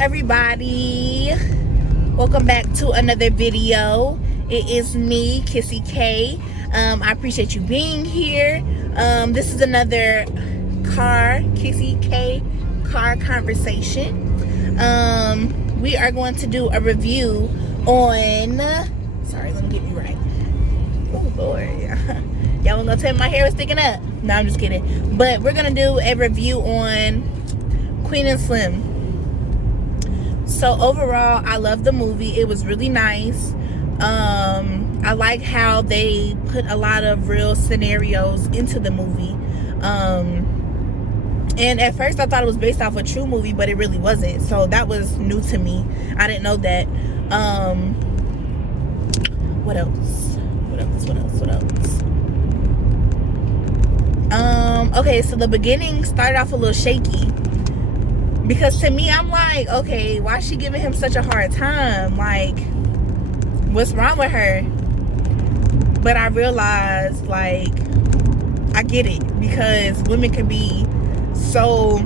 everybody, welcome back to another video. It is me, Kissy K. I appreciate you being here. This is another Kissy K car conversation. We are going to do a review on, sorry, let me get you right. Oh Lord, y'all wanna go tell me my hair was sticking up? No, I'm just kidding. But we're gonna do a review on Queen and Slim. So overall, I love the movie. It was really nice. I like how they put a lot of real scenarios into the movie. And at first I thought it was based off a true movie, but it really wasn't. So that was new to me. I didn't know that. What else? Okay, so the beginning started off a little shaky. Because to me, I'm like, okay, why is she giving him such a hard time? Like, what's wrong with her? But I realized, like, I get it. Because women can be so,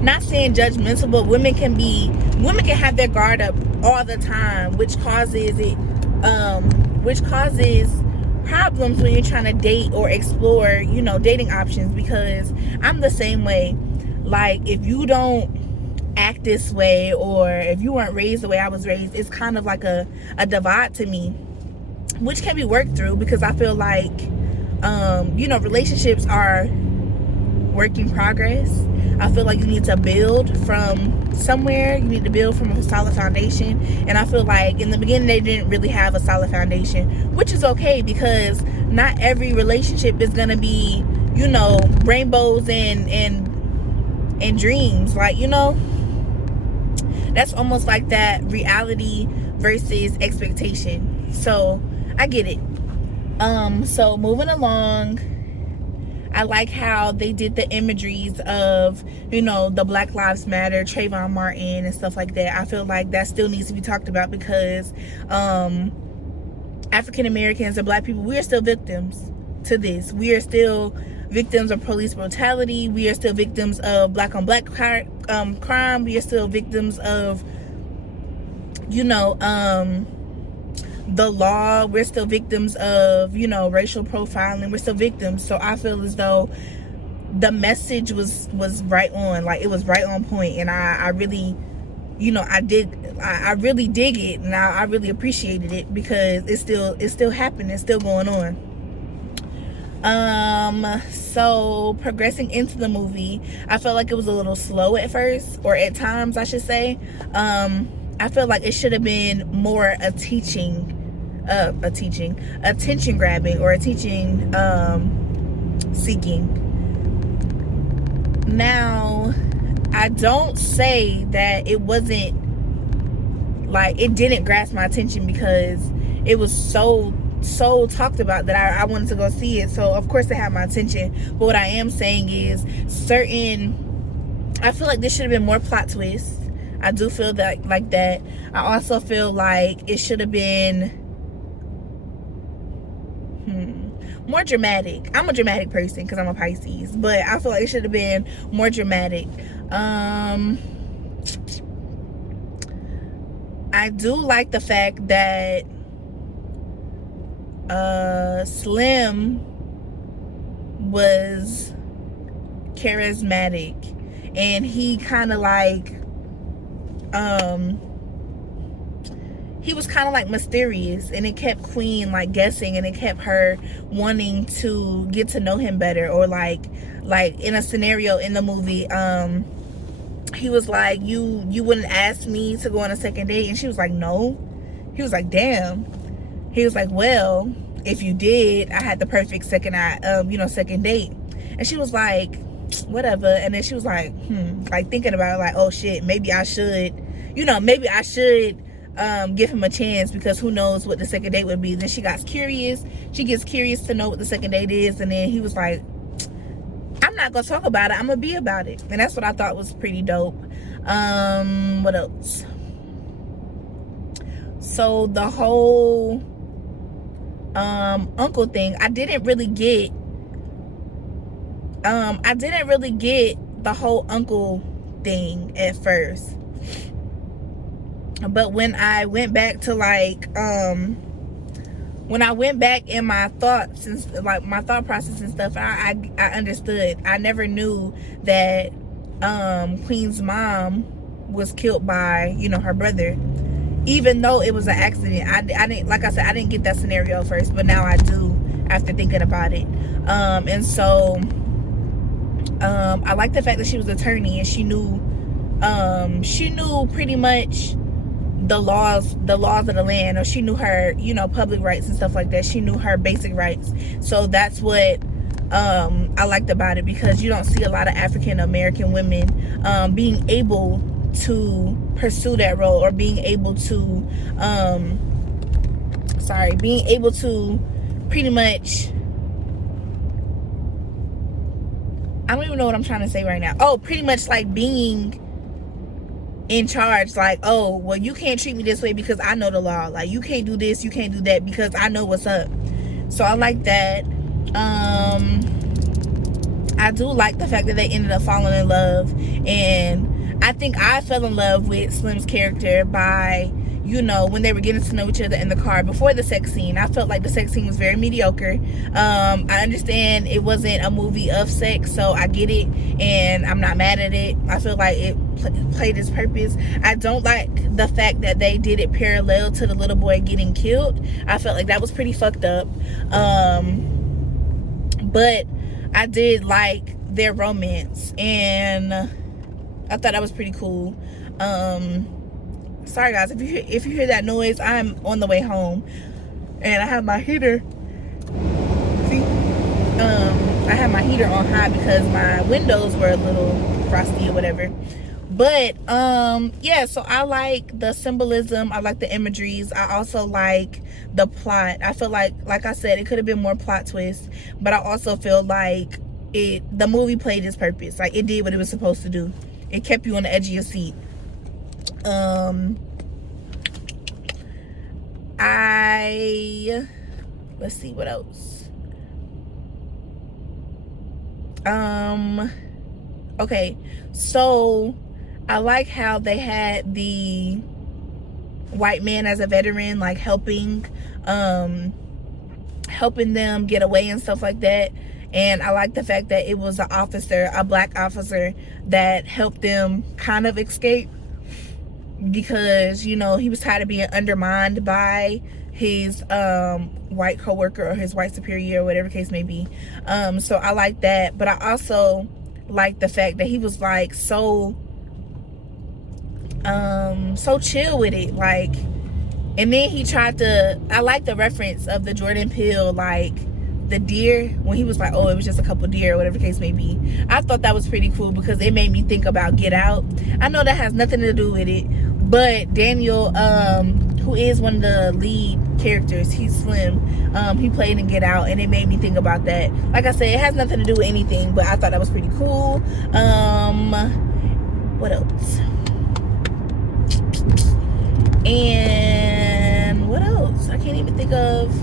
not saying judgmental, but women can have their guard up all the time, which causes problems when you're trying to date or explore, you know, dating options. Because I'm the same way. Like, if you don't act this way, or if you weren't raised the way I was raised, it's kind of like a divide to me, which can be worked through. Because I feel like, you know, relationships are work in progress. I feel like you need to build from somewhere. You need to build from a solid foundation. And I feel like in the beginning they didn't really have a solid foundation, which is okay, because not every relationship is gonna be, you know, rainbows and dreams. Like, you know, that's almost like that reality versus expectation. So I get it. So moving along, I like how they did the imageries of, you know, the Black Lives Matter, Trayvon Martin and stuff like that. I feel like that still needs to be talked about, because African Americans and Black people, we are still victims to this. We are still victims of police brutality. We are still victims of black on black crime. We are still victims of, you know, the law. We're still victims of, you know, racial profiling. We're still victims. So I feel as though the message was right on. Like, it was right on point. And I really, you know, I really dig it, and I really appreciated it, because it's still happening. It's still going on. So progressing into the movie, I felt like it was a little slow at first, or at times I should say. I feel like it should have been more attention grabbing, or attention seeking. Now, I don't say that it wasn't, like, it didn't grasp my attention, because it was so talked about that I wanted to go see it. So of course it had my attention. But what I am saying is, I feel like there should have been more plot twists. I do feel that, like that. I also feel like it should have been more dramatic. I'm a dramatic person because I'm a Pisces, but I feel like it should have been more dramatic. I do like the fact that Slim was charismatic, and he kind of like he was kind of like mysterious, and it kept Queen like guessing, and it kept her wanting to get to know him better. Or like in a scenario in the movie, he was like, you wouldn't ask me to go on a second date, and she was like, no. He was like, damn. He was like, well, if you did, I had the perfect second date. And she was like, whatever. And then she was like, like thinking about it, like, oh shit, maybe I should, you know, give him a chance, because who knows what the second date would be. Then she gets curious to know what the second date is. And then he was like, I'm not gonna talk about it, I'm gonna be about it. And that's what I thought was pretty dope. What else? So the whole uncle thing, I didn't really get the whole uncle thing at first. But when I went back to like when I went back in my thoughts and like my thought process and stuff, I understood. I never knew that Queen's mom was killed by, you know, her brother, even though it was an accident. I didn't, like I said, I didn't get that scenario first, but now I do after thinking about it. And so I like the fact that she was an attorney and she knew pretty much the laws of the land, or she knew her, you know, public rights and stuff like that. She knew her basic rights. So that's what I liked about it, because you don't see a lot of African American women being able to pursue that role, or being able to being able to pretty much, I don't even know what I'm trying to say right now. Oh, pretty much like being in charge. Like, oh, well, you can't treat me this way because I know the law. Like, you can't do this, you can't do that because I know what's up. So I like that. I do like the fact that they ended up falling in love. And I think I fell in love with Slim's character by, you know, when they were getting to know each other in the car before the sex scene. I felt like the sex scene was very mediocre. I understand it wasn't a movie of sex, so I get it, and I'm not mad at it. I feel like it played its purpose. I don't like the fact that they did it parallel to the little boy getting killed. I felt like that was pretty fucked up. But I did like their romance, and I thought that was pretty cool. Sorry guys, if you hear that noise, I'm on the way home and I have my heater. See, I have my heater on high because my windows were a little frosty or whatever. But yeah, so I like the symbolism, I like the imageries, I also like the plot. I feel like I said, it could have been more plot twists, but I also feel like the movie played its purpose. Like, it did what it was supposed to do. It kept you on the edge of your seat. Let's see what else. Okay, so I like how they had the white man as a veteran, like helping them get away and stuff like that. And I like the fact that it was a black officer that helped them kind of escape, because, you know, he was tired of being undermined by his white coworker or his white superior or whatever case may be. So I like that. But I also like the fact that he was like so chill with it, like. And then he tried to, I like the reference of the Jordan Peele, like the deer, when he was like, oh, it was just a couple deer or whatever case may be. I thought that was pretty cool because it made me think about Get Out. I know that has nothing to do with it, but Daniel, who is one of the lead characters, he's Slim, he played in Get Out, and it made me think about that. Like I said, it has nothing to do with anything, but I thought that was pretty cool. What else? And what else? I can't even think of.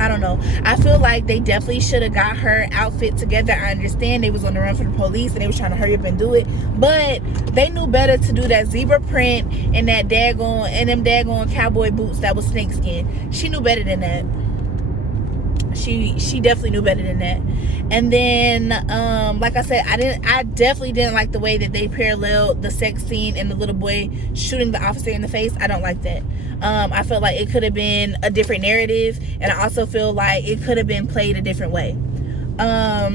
I don't know. I feel like they definitely should have got her outfit together. I understand they was on the run from the police and they was trying to hurry up and do it, but they knew better to do that zebra print and them daggone cowboy boots that was snakeskin. She knew better than that. She definitely knew better than that. And then like I said, I definitely didn't like the way that they paralleled the sex scene and the little boy shooting the officer in the face. I don't like that. I feel like it could have been a different narrative, and I also feel like it could have been played a different way. I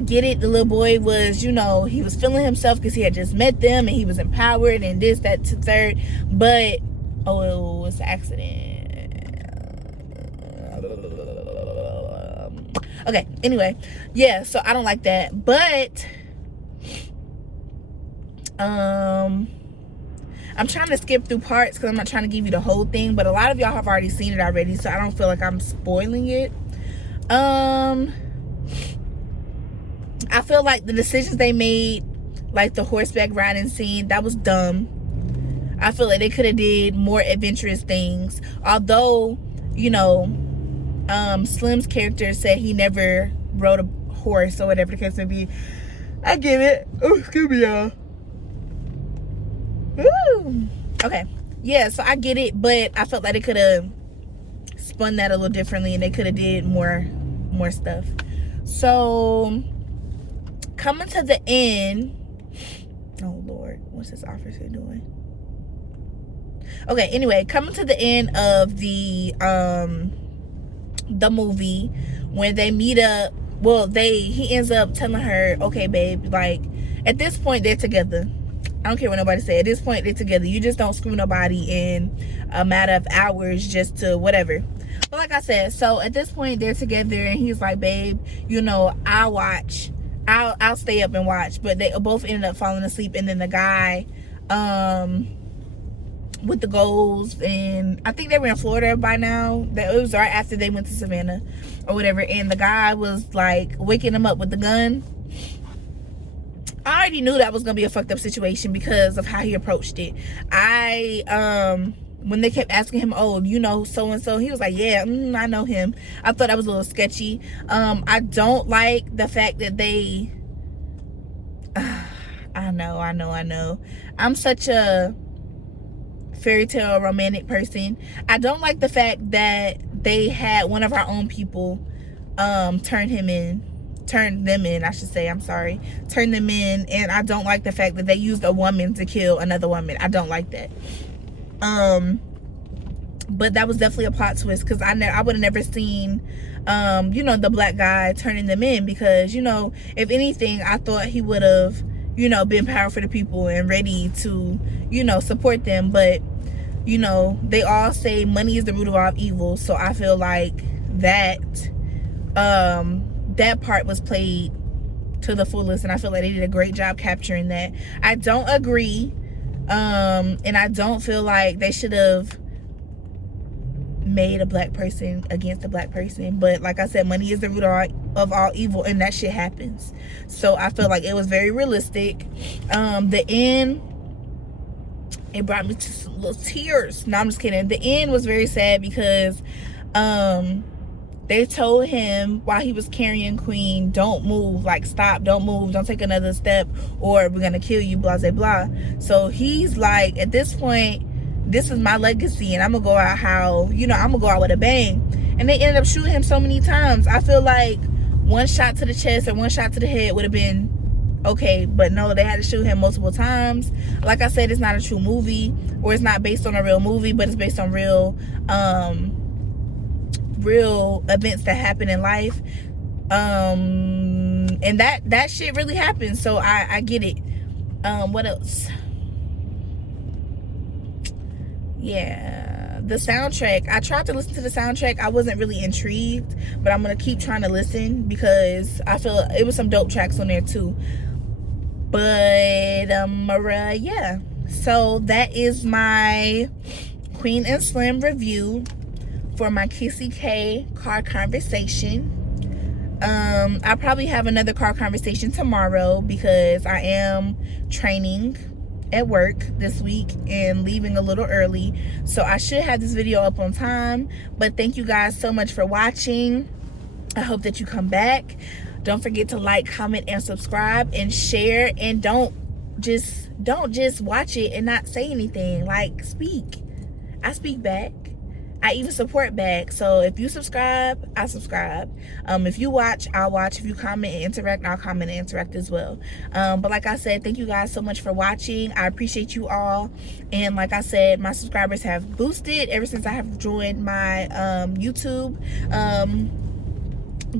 get it, the little boy was, you know, he was feeling himself because he had just met them and he was empowered and this, that, to third, but oh, it's an accident. Okay, anyway, yeah, so I don't like that, but I'm trying to skip through parts because I'm not trying to give you the whole thing, but a lot of y'all have already seen it already, so I don't feel like I'm spoiling it. I feel like the decisions they made, like the horseback riding scene, that was dumb. I feel like they could have did more adventurous things, although, you know, Slim's character said he never rode a horse or whatever the case may be. I get it. Oh, excuse me, y'all. Woo. Okay. Yeah, so I get it, but I felt like they could have spun that a little differently and they could have did more stuff. So coming to the end. Oh Lord, what's this officer doing? Okay, anyway, coming to the end of the movie, when they meet up, well, he ends up telling her, okay babe, like at this point they're together. I don't care what nobody say. At this point they're together. You just don't screw nobody in a matter of hours just to whatever. But like I said, so at this point they're together, and he's like, babe, you know, I'll watch. I'll stay up and watch. But they both ended up falling asleep, and then the guy with the goals, and I think they were in Florida by now. That it was right after they went to Savannah or whatever, and the guy was like waking him up with the gun. I already knew that was gonna be a fucked up situation because of how he approached it. When they kept asking him, oh, you know so and so, he was like, yeah, I know him. I thought that was a little sketchy. I don't like the fact that they I know I'm such a fairy tale romantic person. I don't like the fact that they had one of our own people turn them in, and I don't like the fact that they used a woman to kill another woman. I don't like that. But that was definitely a plot twist, because I would have never seen you know, the black guy turning them in, because, you know, if anything, I thought he would have, you know, been powerful for the people and ready to, you know, support them. But, you know, they all say money is the root of all evil, so I feel like that that part was played to the fullest, and I feel like they did a great job capturing that. I don't agree, and I don't feel like they should have made a black person against a black person. But like I said, money is the root of all evil, and that shit happens. So I feel like it was very realistic. The end, it brought me to some little tears. No, I'm just kidding. The end was very sad because they told him while he was carrying Queen, don't move, like stop, don't move, don't take another step, or we're gonna kill you, blah blah blah. So he's like, at this point, this is my legacy, and I'm gonna go out how, you know, I'm gonna go out with a bang. And they ended up shooting him so many times. I feel like one shot to the chest or one shot to the head would have been okay, but no, they had to shoot him multiple times. Like I said, it's not a true movie, or it's not based on a real movie, but it's based on real events that happen in life, and that shit really happened. So I get it. What else? Yeah, the soundtrack, I tried to listen to the soundtrack. I wasn't really intrigued, but I'm gonna keep trying to listen because I feel it was some dope tracks on there too. But yeah, so that is my Queen and Slim review for my Kissy K car conversation. I'll probably have another car conversation tomorrow because I am training at work this week and leaving a little early, so I should have this video up on time. But thank you guys so much for watching. I hope that you come back. Don't forget to like, comment, and subscribe, and share. And don't just watch it and not say anything. Like, speak. I speak back. I even support back. So if you subscribe, I subscribe. If you watch, I'll watch. If you comment and interact, I'll comment and interact as well. But like I said, thank you guys so much for watching. I appreciate you all. And like I said, my subscribers have boosted ever since I have joined my YouTube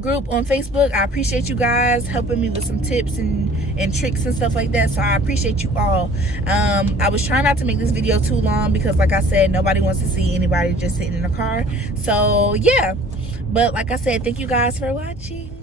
group on Facebook. I appreciate you guys helping me with some tips and tricks and stuff like that, so I appreciate you all. I was trying not to make this video too long because like I said, nobody wants to see anybody just sitting in a car. So yeah, but like I said, thank you guys for watching.